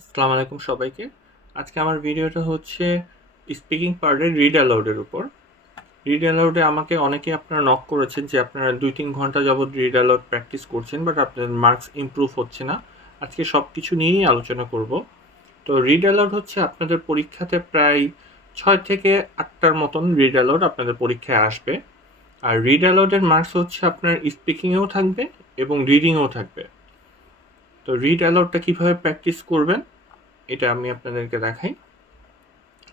আসসালামু আলাইকুম সবাইকে। আজকে আমার ভিডিওটা হচ্ছে স্পিকিং পার্টের রিড অ্যালাউডের উপর। রিড অ্যালাউডে আমাকে অনেকেই আপনারা নক করেছেন যে আপনারা ২-৩ ঘন্টা যাবৎ রিড অ্যালাউড প্র্যাকটিস করছেন, বাট আপনাদের মার্কস ইমপ্রুভ হচ্ছে না। আজকে সব কিছু নিয়েই আলোচনা করব। তো রিড অ্যালাউড হচ্ছে আপনাদের পরীক্ষাতে প্রায় ৬ থেকে ৮টার মতন রিড অ্যালাউড আপনাদের পরীক্ষায় আসবে। আর রিড অ্যালাউডের মার্কস হচ্ছে আপনার স্পিকিংয়েও থাকবে এবং রিডিংয়েও থাকবে। তো রিড অ্যালাউডটা কীভাবে প্র্যাকটিস করবেন এটা আমি আপনাদেরকে দেখাই।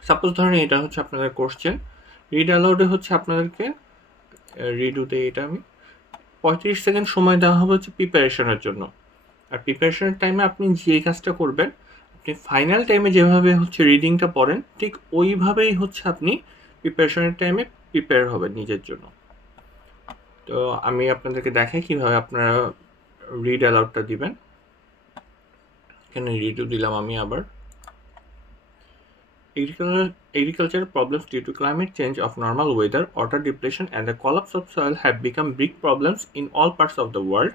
সাপোজ ধরেন এটা হচ্ছে আপনাদের কোশ্চেন। রিড অ্যালাউডে হচ্ছে আপনাদেরকে রিডুতে এটা আমি ৩৫ সেকেন্ড সময় দেওয়া হবে হচ্ছে প্রিপারেশনের জন্য। আর প্রিপারেশনের টাইমে আপনি যে কাজটা করবেন, আপনি ফাইনাল টাইমে যেভাবে হচ্ছে রিডিংটা পড়েন ঠিক ওইভাবেই হচ্ছে আপনি প্রিপারেশনের টাইমে প্রিপেয়ার হবেন নিজের জন্য। তো আমি আপনাদেরকে দেখাই কীভাবে আপনারা রিড অ্যালাউডটা দিবেন। এখানে রিডু দিলাম আমি আবার। Agricultural problems due to climate change of normal weather, water depletion, and the collapse of soil have become big problems in all parts of the world.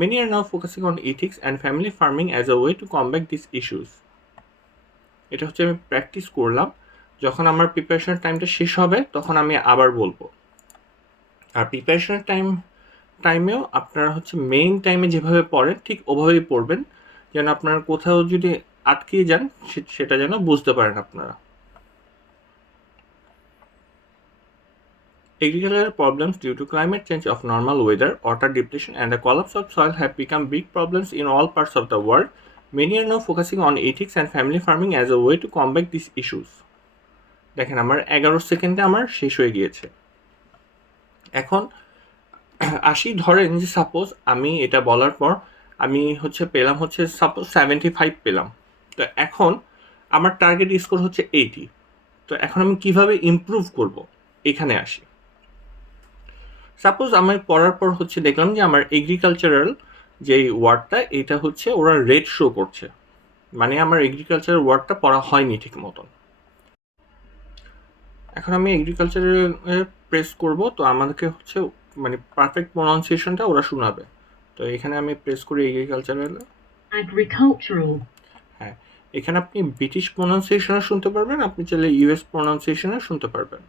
Many are now focusing on ethics and family farming as a way to combat these issues. এটা হচ্ছে আমি practice করলাম। যখন আমার প্রিপারেশনের টাইমটা শেষ হবে তখন আমি আবার বলবো। আর প্রিপারেশনের টাইমেও আপনারা হচ্ছে মেইন টাইমে যেভাবে পড়েন ঠিক ওভাবেই পড়বেন, যেন আপনারা কোথাও যদি আটকে যান সেটা যেন বুঝতে পারেন আপনারা। Agricultural problems due to climate change of normal weather, water depletion, and the collapse of soil have become big problems in all parts of the world. Many are now focusing on ethics and family farming as a way to combat these issues. দেখেন আমার 11 সেকেন্ডে আমার শেষ হয়ে গিয়েছে। এখন আসি, ধরেন যে সাপোজ আমি এটা বলার পর আমি হচ্ছে পেলাম হচ্ছে সাপোজ 75 পেলাম। তো এখন আমার টার্গেট স্কোর হচ্ছে 80। তো এখন আমি কিভাবে ইমপ্রুভ করব এখানে আসি। সাপোজ আমি পড়ার পর হচ্ছে দেখলাম যে আমার এগ্রিকালচারাল যেই ওয়ার্ডটা এটা হচ্ছে ওরা রেড শো করছে, মানে আমার এগ্রিকালচারাল ওয়ার্ডটা পড়া হয়নি ঠিক মতন। এখন আমি এগ্রিকালচারে প্রেস করব, তো আমাদেরকে হচ্ছে মানে পারফেক্ট প্রনাউন্সিয়েশনটা ওরা শোনাবে। তো এখানে আমি প্রেস করি এগ্রিকালচারাল। হ্যাঁ, এখানে আপনি ব্রিটিশ প্রনাউন্সিয়েশনও শুনতে পারবেন, আপনি চাইলে ইউএস প্রনাউন্সিয়েশনও শুনতে পারবেন।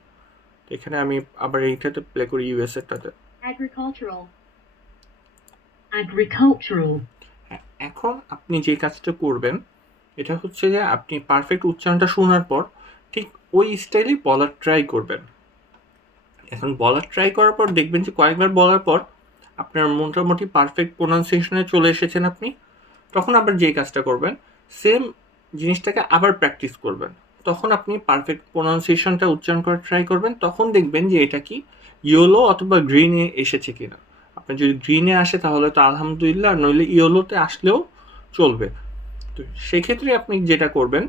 তো এখানে আমি আবার এইটাতে প্লে করি ইউএস এরটাতে। হ্যাঁ, এখন আপনি যে কাজটা করবেন এটা হচ্ছে যে আপনি পারফেক্ট উচ্চারণটা শোনার পর ঠিক ওই স্টাইলেই বলার ট্রাই করবেন। এখন বলার ট্রাই করার পর দেখবেন যে কয়েকবার বলার পর আপনার মোটামুটি পারফেক্ট প্রনাউন্সিয়েশনে চলে এসেছেন আপনি। তখন আবার যে কাজটা করবেন সেম জিনিসটাকে আবার প্র্যাকটিস করবেন। তখন আপনি পারফেক্ট প্রনাউন্সিয়েশনটা উচ্চারণ করার ট্রাই করবেন। তখন দেখবেন যে এটা কি ইয়েলো অথবা গ্রিনে এসেছে কিনা। আপনার যদি গ্রিনে আসে তাহলে তো আলহামদুলিল্লাহ, আর নইলে ইয়েলোতে আসলেও চলবে। তো সেক্ষেত্রে আপনি যেটা করবেন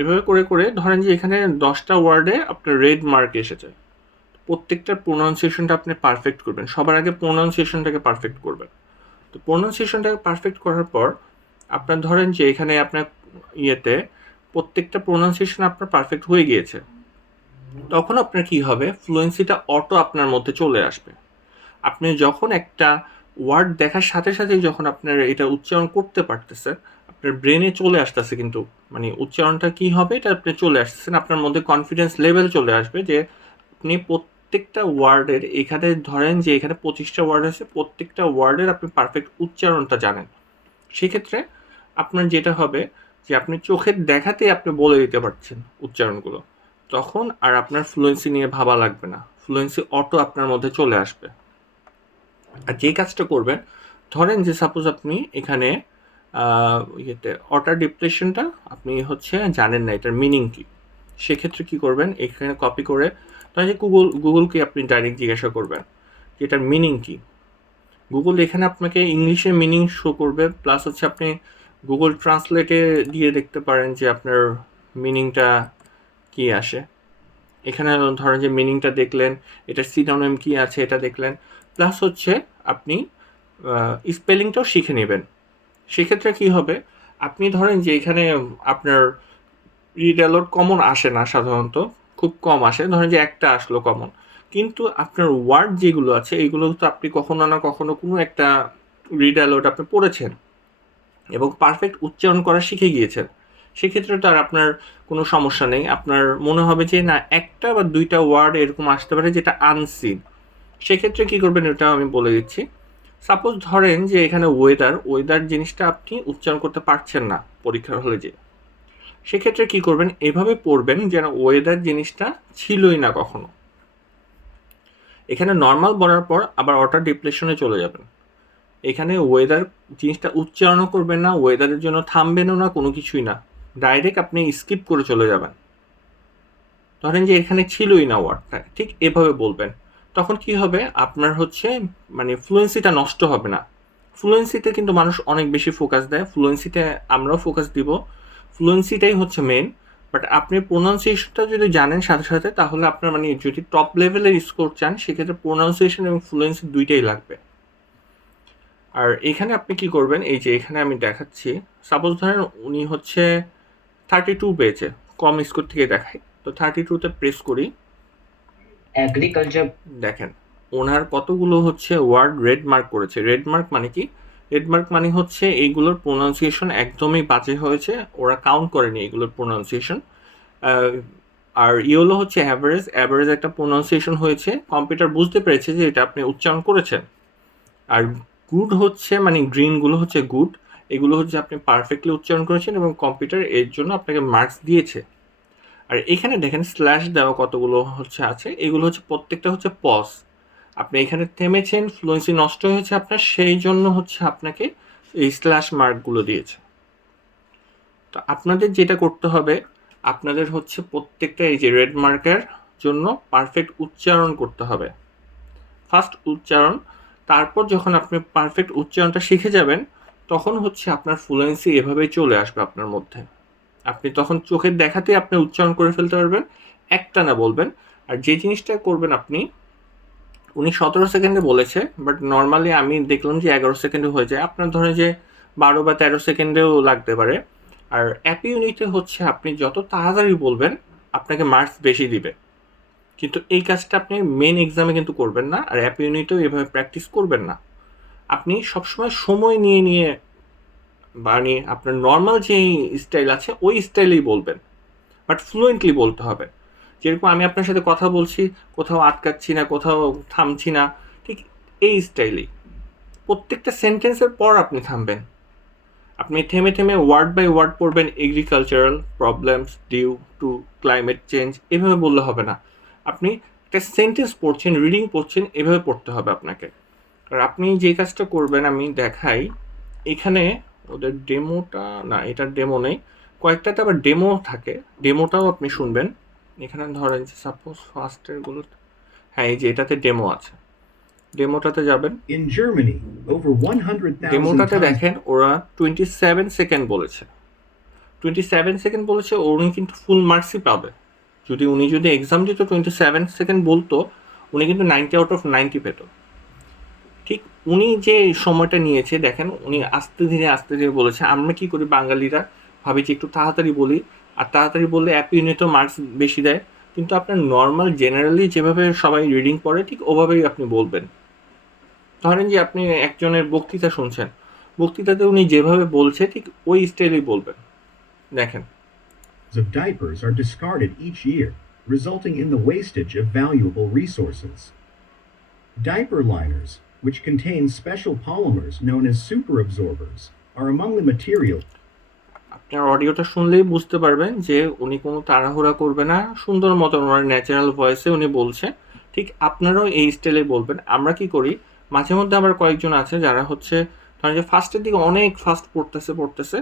এভাবে করে করে ধরেন যে এখানে 10টা ওয়ার্ডে আপনার রেড মার্ক এসেছে, প্রত্যেকটা প্রোনাউন্সিয়েশনটা আপনি পারফেক্ট করবেন। সবার আগে প্রোনাউন্সিয়েশনটাকে পারফেক্ট করবেন। তো প্রোনাউন্সিয়েশনটাকে পারফেক্ট করার পর আপনার ধরেন যে এখানে আপনার ইয়েতে প্রত্যেকটা প্রোনাউন্সিয়েশন আপনার পারফেক্ট হয়ে গিয়েছে, তখন আপনার কি হবে, ফ্লুয়েন্সিটা অটো আপনার মধ্যে চলে আসবে। আপনি যখন একটা ওয়ার্ড দেখার সাথে সাথেই যখন আপনার এটা উচ্চারণ করতে পারতেছেন, আপনার ব্রেনে চলে আসতেছে, কিন্তু মানে উচ্চারণটা কি হবে এটা আপনি চলে আসতেছেন, আপনার মধ্যে কনফিডেন্স লেভেল চলে আসবে যে আপনি প্রত্যেকটা ওয়ার্ডের, এখানে ধরেন যে এখানে 25টা ওয়ার্ড আছে, প্রত্যেকটা ওয়ার্ডের আপনি পারফেক্ট উচ্চারণটা জানেন। সেক্ষেত্রে আপনার যেটা হবে যে আপনি চোখের দেখাতেই আপনি বলে দিতে পারছেন উচ্চারণগুলো, তখন আর আপনার ফ্লুয়েন্সি নিয়ে ভাবা লাগবে না, ফ্লুয়েন্সি অটো আপনার মধ্যে চলে আসবে। আর যে কাজটা করবেন, ধরেন যে সাপোজ আপনি এখানে ইয়েতে ওয়াটার ডিপ্রেশনটা আপনি হচ্ছে জানেন না এটার মিনিং কি, সেক্ষেত্রে কি করবেন, এখানে কপি করে ধরেন যে গুগলকে আপনি ডাইরেক্ট জিজ্ঞাসা করবেন যে এটার মিনিং কি। গুগল এখানে আপনাকে ইংলিশে মিনিং শো করবে, প্লাস হচ্ছে আপনি গুগল ট্রান্সলেটে দিয়ে দেখতে পারেন যে আপনার মিনিংটা কি আসে। এখানে ধরেন যে মিনিংটা দেখলেন, এটার সিনোনিম কি আছে এটা দেখলেন, প্লাস হচ্ছে আপনি স্পেলিংটাও শিখে নেবেন। সেক্ষেত্রে কি হবে, আপনি ধরেন যে এখানে আপনার রিড অ্যালাউড কমন আসে না, সাধারণত খুব কম আসে, ধরেন যে একটা আসলো কমন, কিন্তু আপনার ওয়ার্ড যেগুলো আছে এইগুলো তো আপনি কখনো না কখনো কোনো একটা রিড অ্যালাউড আপনি পড়েছেন এবং পারফেক্ট উচ্চারণ করা শিখে গিয়েছেন। সেক্ষেত্রে তো আর আপনার কোনো সমস্যা নেই। আপনার মনে হবে যে না, একটা বা দুইটা ওয়ার্ড এরকম আসতে পারে যেটা আনসিন। সেক্ষেত্রে কী করবেন এটাও আমি বলে দিচ্ছি। সাপোজ ধরেন যে এখানে ওয়েদার জিনিসটা আপনি উচ্চারণ করতে পারছেন না পরীক্ষার হলে যে, সেক্ষেত্রে কী করবেন, এভাবে পড়বেন যেন ওয়েদার জিনিসটা ছিলই না কখনো। এখানে নর্মাল বলার পর আবার অটো ডিপ্লেশনে চলে যাবেন। এখানে ওয়েদার জিনিসটা উচ্চারণও করবেন না, ওয়েদারের জন্য থামবেনও না, কোনো কিছুই না, ডাইরেক্ট আপনি স্কিপ করে চলে যাবেন। ধরেন যে এখানে ছিলই না ওয়ার্ডটা, ঠিক এভাবে বলবেন। তখন কি হবে, আপনার হচ্ছে মানে ফ্লুয়েন্সিটা নষ্ট হবে না। ফ্লুয়েন্সিতে কিন্তু মানুষ অনেক বেশি ফোকাস দেয়, ফ্লুয়েন্সিতে আমরাও ফোকাস দিব, ফ্লুয়েন্সিটাই হচ্ছে মেন। বাট আপনি প্রোনাউন্সিয়েশনটা যদি জানেন সাথে সাথে, তাহলে আপনার মানে যদি টপ লেভেলের স্কোর চান সেক্ষেত্রে প্রোনাউন্সিয়েশন এবং ফ্লুয়েন্সি দুইটাই লাগবে। আর এখানে আপনি কি করবেন, এই যে এখানে আমি দেখাচ্ছি, সাপোজ ধরেন উনি হচ্ছে 32 পেয়েছে, কম স্কোর থেকে দেখাই, তো 32তে প্রেস করি, এগ্রিকালচার দেখেন ওনার কতগুলো হচ্ছে ওয়ার্ড রেড মার্ক করেছে। রেড মার্ক মানে কি? রেড মার্ক মানে হচ্ছে এইগুলোর প্রোনাউন্সিয়েশন একদমই বাজে হয়েছে, ওরা কাউন্ট করেনি এগুলোর প্রোনাউন্সিয়েশন। আর ইয়েলো হচ্ছে অ্যাভারেজ একটা প্রোনাউন্সিয়েশন হয়েছে, কম্পিউটার বুঝতে পেরেছে যে এটা আপনি উচ্চারণ করেছেন। আর গুড হচ্ছে মানে গ্রিনগুলো হচ্ছে গুড, এগুলো হচ্ছে আপনি পারফেক্টলি উচ্চারণ করেছেন এবং কম্পিউটার এর জন্য আপনাকে মার্কস দিয়েছে। আর এখানে দেখেন স্ল্যাশ দেওয়া কতগুলো হচ্ছে আছে, এগুলো হচ্ছে প্রত্যেকটা হচ্ছে পজ। আপনি এখানে থেমেছেন, ফ্লুয়েন্সি নষ্ট হয়েছে আপনার, সেই জন্য হচ্ছে আপনাকে এই স্ল্যাশ মার্কগুলো দিয়েছে। তো আপনাদের যেটা করতে হবে, আপনাদের হচ্ছে প্রত্যেকটা এই যে রেড মার্কের জন্য পারফেক্ট উচ্চারণ করতে হবে, ফার্স্ট উচ্চারণ। তারপর যখন আপনি পারফেক্ট উচ্চারণটা শিখে যাবেন, তখন হচ্ছে আপনার ফ্লুয়েন্সি এভাবেই চলে আসবে আপনার মধ্যে। আপনি তখন চোখের দেখাতে আপনি উচ্চারণ করে ফেলতে পারবেন, একটানা বলবেন। আর যে জিনিসটা করবেন আপনি, উনি 17 সেকেন্ডে বলেছে, বাট নর্মালি আমি দেখলাম যে 11 সেকেন্ডে হয়ে যায়, আপনার ধরেন যে 12 বা 13 সেকেন্ডেও লাগতে পারে। আর অ্যাপ ইউনিটে হচ্ছে আপনি যত তাড়াতাড়ি বলবেন আপনাকে মার্কস বেশি দিবে, কিন্তু এই কাজটা আপনি মেন এক্সামে কিন্তু করবেন না, আর অ্যাপ ইউনিটেও এভাবে প্র্যাকটিস করবেন না। আপনি সবসময় সময় নিয়ে নিয়ে মানে আপনার নর্মাল যে স্টাইল আছে ওই স্টাইলেই বলবেন, বাট ফ্লুয়েন্টলি বলতে হবে। যেরকম আমি আপনার সাথে কথা বলছি, কোথাও আটকাচ্ছি না, কোথাও থামছি না, ঠিক এই স্টাইলেই প্রত্যেকটা সেন্টেন্সের পর আপনি থামবেন। আপনি থেমে থেমে ওয়ার্ড বাই ওয়ার্ড পড়বেন, agricultural problems due to climate change, এভাবে বললে হবে না। আপনি একটা সেন্টেন্স পড়ছেন, রিডিং পড়ছেন, এভাবে পড়তে হবে আপনাকে। আর আপনি যে কাজটা করবেন আমি দেখাই, এখানে ওদের ডেমোটা না, এটার ডেমো নেই, কয়েকটাতে আবার ডেমো থাকে, ডেমোটাও আপনি শুনবেন। এখানে ধরেন যে সাপোজ ফার্স্টেরগুলো, হ্যাঁ এই যে এটাতে ডেমো আছে, ডেমোটাতে যাবেন। In Germany, over 100,000 ডেমোটাতে tons দেখেন ওরা 27 সেকেন্ড বলেছে, 27 সেকেন্ড বলেছে, উনি কিন্তু ফুল মার্কসই পাবে। উনি যদি এক্সাম দিত 27 সেকেন্ড বলতো, উনি কিন্তু 90 আউট অফ 90 পেত। ঠিক উনি যে সময়টা নিয়েছে দেখেন, উনি আস্তে ধীরে বলেছে। আমরা কি করি বাঙালিরা, ভাবি যে একটু তাড়াতাড়ি বলি, আর তাড়াতাড়ি বললে অ্যাপ ইউনিটও মার্কস বেশি দেয়। কিন্তু আপনার নর্মাল জেনারেলি যেভাবে সবাই রিডিং পড়ে ঠিক ওভাবেই আপনি বলবেন। ধরেন যে আপনি একজনের বক্তৃতা শুনছেন, বক্তৃতাতে উনি যেভাবে বলছে ঠিক ওই স্টাইলেই বলবেন। দেখেন of diapers are discarded each year, resulting in the wastage of valuable resources. Diaper liners, which contain special polymers known as superabsorbers, are among the materials. আপনার অডিওটা শুনলেই বুঝতে পারবেন যে উনি কোনো তাড়াহুড়া করবে না, সুন্দর মতো ওনার ন্যাচারাল ভয়েসে উনি বলছে। ঠিক আপনারাও এই স্টাইলে বলবেন। আমরা কি করি, মাঝে মধ্যে আবার কয়েকজন আছে যারা হচ্ছে ধরেন যে ফার্স্টের দিকে অনেক ফাস্ট পড়তেছে,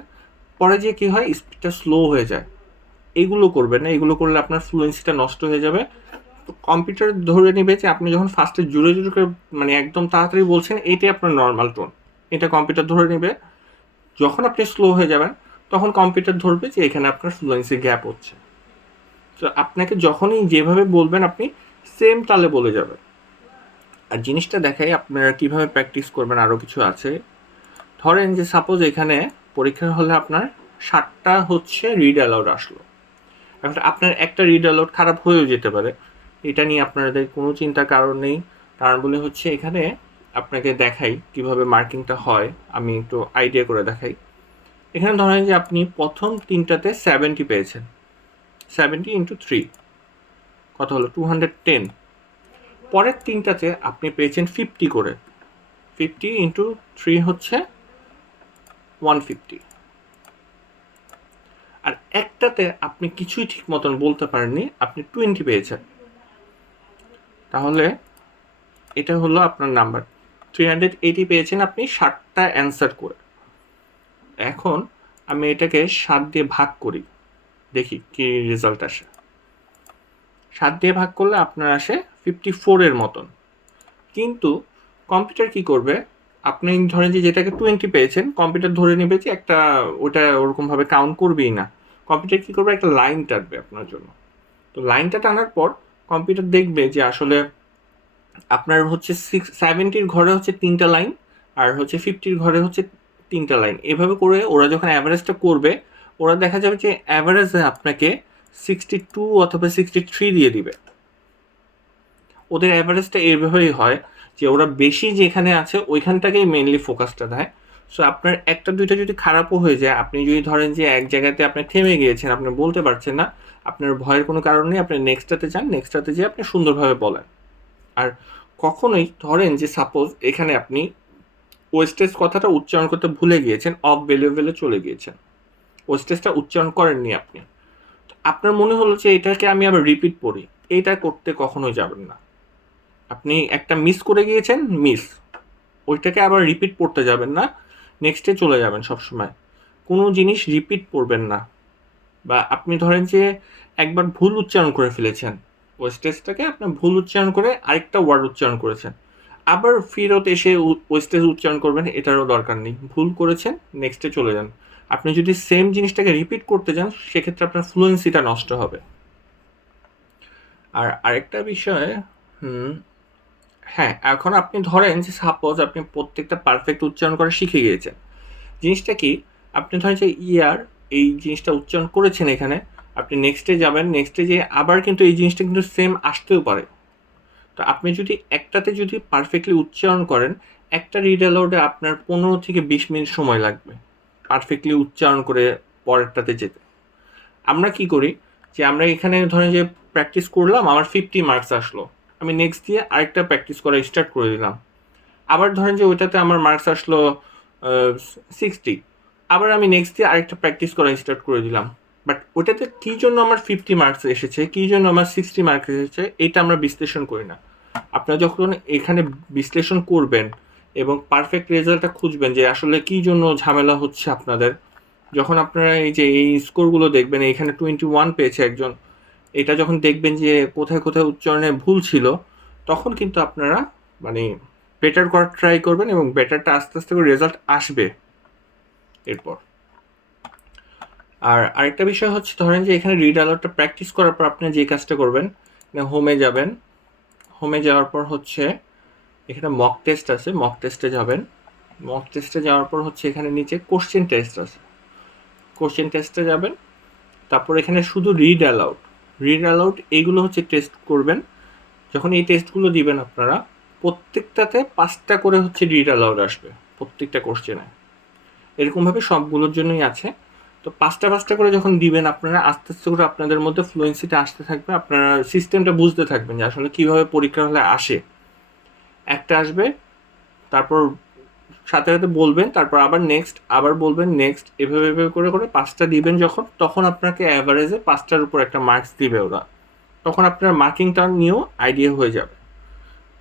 পরে যে কি হয় স্পিডটা স্লো হয়ে যায়। এগুলো করবেন না, এগুলো করলে আপনার ফ্লুয়েন্সিটা নষ্ট হয়ে যাবে। তো কম্পিউটার ধরে নেবে যে আপনি যখন ফার্স্টে জুড়ে করে মানে একদম তাড়াতাড়ি বলছেন, এইটাই আপনার নর্মাল টোন, এটা কম্পিউটার ধরে নেবে। যখন আপনি স্লো হয়ে যাবেন তখন কম্পিউটার ধরবে যে এখানে আপনার ফ্লুয়েন্সি গ্যাপ হচ্ছে। তো আপনাকে যখনই যেভাবে বলবেন আপনি সেম তালে বলে যাবেন। আর জিনিসটা দেখাই আপনারা কীভাবে প্র্যাকটিস করবেন, আরও কিছু আছে। ধরেন যে সাপোজ এখানে পরীক্ষার হলে আপনার 7টা হচ্ছে রিড অ্যালাউড আসলো, এখন আপনার একটা রিড অ্যালাউড খারাপ হয়েও যেতে পারে, এটা নিয়ে আপনাদের কোনো চিন্তার কারণ নেই। কারণ বলে হচ্ছে এখানে আপনাকে দেখাই কিভাবে মার্কিংটা হয়, আমি একটু আইডিয়া করে দেখাই। এখানে ধরেন যে আপনি প্রথম 3টাতে 70 পেয়েছেন, 70 ইন্টু 3 কত হলো 210। পরের 3টাতে আপনি পেয়েছেন 50 করে, 50 ইন্টু 3 হচ্ছে 150। আর একটাতে আপনি কিছুই ঠিক মতন বলতে পারেননি, আপনি 20 পেয়েছেন। তাহলে এটা হলো আপনার নাম্বার, 380 পেয়েছেন আপনি 60টা অ্যান্সার করে। এখন আমি এটাকে 7 দিয়ে ভাগ করি, দেখি কি রেজাল্ট আসে। 7 দিয়ে ভাগ করলে আপনার আসে 54 এর মতন। কিন্তু কম্পিউটার কি করবে, আপনি ধরেন যে যেটাকে 20 পেয়েছেন, কম্পিউটার ধরে নেবে যে একটা ওটা ওরকমভাবে কাউন্ট করবেই না। কম্পিউটার কি করবে, একটা লাইন টানবে আপনার জন্য। তো লাইনটা টানার পর কম্পিউটার দেখবে যে আসলে আপনার হচ্ছে 70-র ঘরে হচ্ছে 3টা লাইন, আর হচ্ছে 50-র ঘরে হচ্ছে 3টা লাইন। এভাবে করে ওরা যখন অ্যাভারেজটা করবে, ওরা দেখা যাবে যে অ্যাভারেজে আপনাকে 62 অথবা 63 দিয়ে দিবে। ওদের অ্যাভারেজটা এইভাবেই হয় যে ওরা বেশি যেখানে আছে ওইখানটাকেই মেইনলি ফোকাসটা দেয়। সো আপনার একটা দুইটা যদি খারাপও হয়ে যায়, আপনি যদি ধরেন যে এক জায়গাতে আপনি থেমে গিয়েছেন, আপনি বলতে পারছেন না, আপনার ভয়ের কোনো কারণ নেই, আপনি নেক্সটটাতে যান, নেক্সটটাতে যেয়ে আপনি সুন্দরভাবে বলেন। আর কখনোই ধরেন যে সাপোজ এখানে আপনি ওয়েস্টেজ কথাটা উচ্চারণ করতে ভুলে গিয়েছেন, অফ ভেলুয়েবলে চলে গিয়েছেন, ওয়েস্টেজটা উচ্চারণ করেননি আপনি, আপনার মনে হলো যে এটাকে আমি আবার রিপিট পড়ি, এটা করতে কখনোই যাবেন না। আপনি একটা মিস করে গিয়েছেন, মিস, ওইটাকে আবার রিপিট পড়তে যাবেন না, নেক্সটে চলে যাবেন সবসময়। কোনো জিনিস রিপিট পড়বেন না। বা আপনি ধরেন যে একবার ভুল উচ্চারণ করে ফেলেছেন, ওয়েস্টেজটাকে আপনি ভুল উচ্চারণ করে আরেকটা ওয়ার্ড উচ্চারণ করেছেন, আবার ফেরত এসে ওয়েস্টেজ উচ্চারণ করবেন, এটারও দরকার নেই। ভুল করেছেন, নেক্সটে চলে যান। আপনি যদি সেম জিনিসটাকে রিপিট করতে যান, সেক্ষেত্রে আপনার ফ্লুয়েন্সিটা নষ্ট হবে। আর আরেকটা বিষয়, হ্যাঁ, এখন আপনি ধরেন যে সাপোজ আপনি প্রত্যেকটা পারফেক্ট উচ্চারণ করা শিখে গিয়েছেন। জিনিসটা কি, আপনি ধরেন যে ইয়ার এই জিনিসটা উচ্চারণ করেছেন এখানে, আপনি নেক্সটে যাবেন, নেক্সটে যেয়ে আবার কিন্তু এই জিনিসটা কিন্তু সেম আসতেও পারে। তো আপনি যদি একটাতে যদি পারফেক্টলি উচ্চারণ করেন, একটা রিড অ্যালাউডে আপনার 15 থেকে 20 মিনিট সময় লাগবে পারফেক্টলি উচ্চারণ করে পরেরটাতে যেতে। আমরা কি করি যে আমরা এখানে ধরেন যে প্র্যাকটিস করলাম, আমার 50 মার্কস আসলো, আমি নেক্সট দিয়ে আরেকটা প্র্যাকটিস করা স্টার্ট করে দিলাম, আবার ধরেন যে ওইটাতে আমার মার্কস আসলো 60, আবার আমি নেক্সট দিয়ে আরেকটা প্র্যাকটিস করা স্টার্ট করে দিলাম। বাট ওইটাতে কী জন্য আমার 50 মার্কস এসেছে, কী জন্য আমার 60 মার্কস এসেছে, এটা আমরা বিশ্লেষণ করি না। আপনারা যখন এখানে বিশ্লেষণ করবেন এবং পারফেক্ট রেজাল্টটা খুঁজবেন যে আসলে কী জন্য ঝামেলা হচ্ছে আপনাদের, যখন আপনারা এই যে এই স্কোরগুলো দেখবেন, এখানে 21 পেয়েছে একজন, এটা যখন দেখবেন যে কোথায় কোথায় উচ্চারণে ভুল ছিল, তখন কিন্তু আপনারা মানে বেটার করার ট্রাই করবেন এবং বেটারটা আস্তে আস্তে করে রেজাল্ট আসবে এরপর। আর আরেকটা বিষয় হচ্ছে, ধরেন যে এখানে রিড অ্যালাউডটা প্র্যাকটিস করার পর আপনি যে কাজটা করবেন, হোমে যাবেন, হোমে যাওয়ার পর হচ্ছে এখানে মক টেস্ট আছে, মক টেস্টে যাবেন, মক টেস্টে যাওয়ার পর হচ্ছে এখানে নিচে কোশ্চেন টেস্ট আছে, কোশ্চেন টেস্টে যাবেন, তারপর এখানে শুধু রিড অ্যালাউড, রিড অ্যালাউড এইগুলো হচ্ছে টেস্ট করবেন। যখন এই টেস্টগুলো দিবেন আপনারা, প্রত্যেকটাতে 5টা করে হচ্ছে রিড অ্যালাউড আসবে প্রত্যেকটা কোশ্চেনে, এরকমভাবে সবগুলোর জন্যই আছে। তো 5টা করে যখন দিবেন আপনারা, আস্তে আস্তে করে আপনাদের মধ্যে ফ্লুয়েন্সিটা আসতে থাকবে, আপনারা সিস্টেমটা বুঝতে থাকবেন যে আসলে কীভাবে পরীক্ষা হলে আসে। একটা আসবে, তারপর সাথে সাথে বলবেন, তারপর আবার নেক্সট, আবার বলবেন নেক্সট, এভাবে এভাবে করে করে 5টা দিবেন যখন, তখন আপনাকে অ্যাভারেজে 5টার উপর একটা মার্কস দিবে ওরা, তখন আপনার মার্কিংটা নিয়েও আইডিয়া হয়ে যাবে।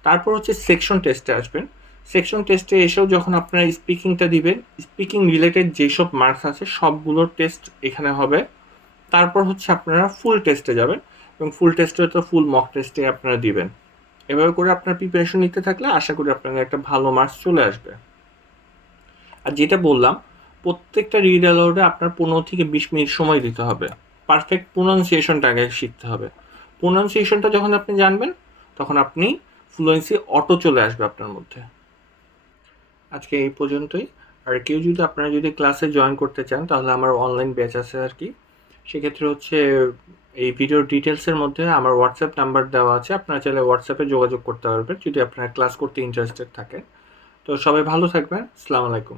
তারপর হচ্ছে সেকশন টেস্টে আসবেন, সেকশন টেস্টে এসেও যখন আপনারা স্পিকিংটা দিবেন, স্পিকিং রিলেটেড যেসব মার্কস আছে সবগুলোর টেস্ট এখানে হবে। তারপর হচ্ছে আপনারা ফুল টেস্টে যাবেন এবং ফুল টেস্টে তো ফুল মক টেস্টে আপনারা দিবেন। এভাবে করে আপনার প্রিপারেশন নিতে থাকলে আশা করি আপনাদের একটা ভালো মার্কস চলে আসবে। আর যেটা বললাম, প্রত্যেকটা রিড অ্যালাউডে আপনার 15 থেকে 20 মিনিট সময় দিতে হবে, পারফেক্ট প্রোনাউন্সিয়েশনটা আগে শিখতে হবে। প্রোনাউন্সিয়েশনটা যখন আপনি জানবেন, তখন আপনি ফ্লুয়েন্সি অটো চলে আসবে আপনার মধ্যে। আজকে এই পর্যন্তই। আর কেউ যদি আপনারা যদি ক্লাসে জয়েন করতে চান, তাহলে আমার অনলাইন ব্যাচ আছে আর কি। সেক্ষেত্রে হচ্ছে এই ভিডিওর ডিটেলসের মধ্যে আমার হোয়াটসঅ্যাপ নাম্বার দেওয়া আছে, আপনারা চাইলে হোয়াটসঅ্যাপে যোগাযোগ করতে পারবেন যদি আপনারা ক্লাস করতে ইন্টারেস্টেড থাকেন। তো সবাই ভালো থাকবেন, আসসালামু আলাইকুম।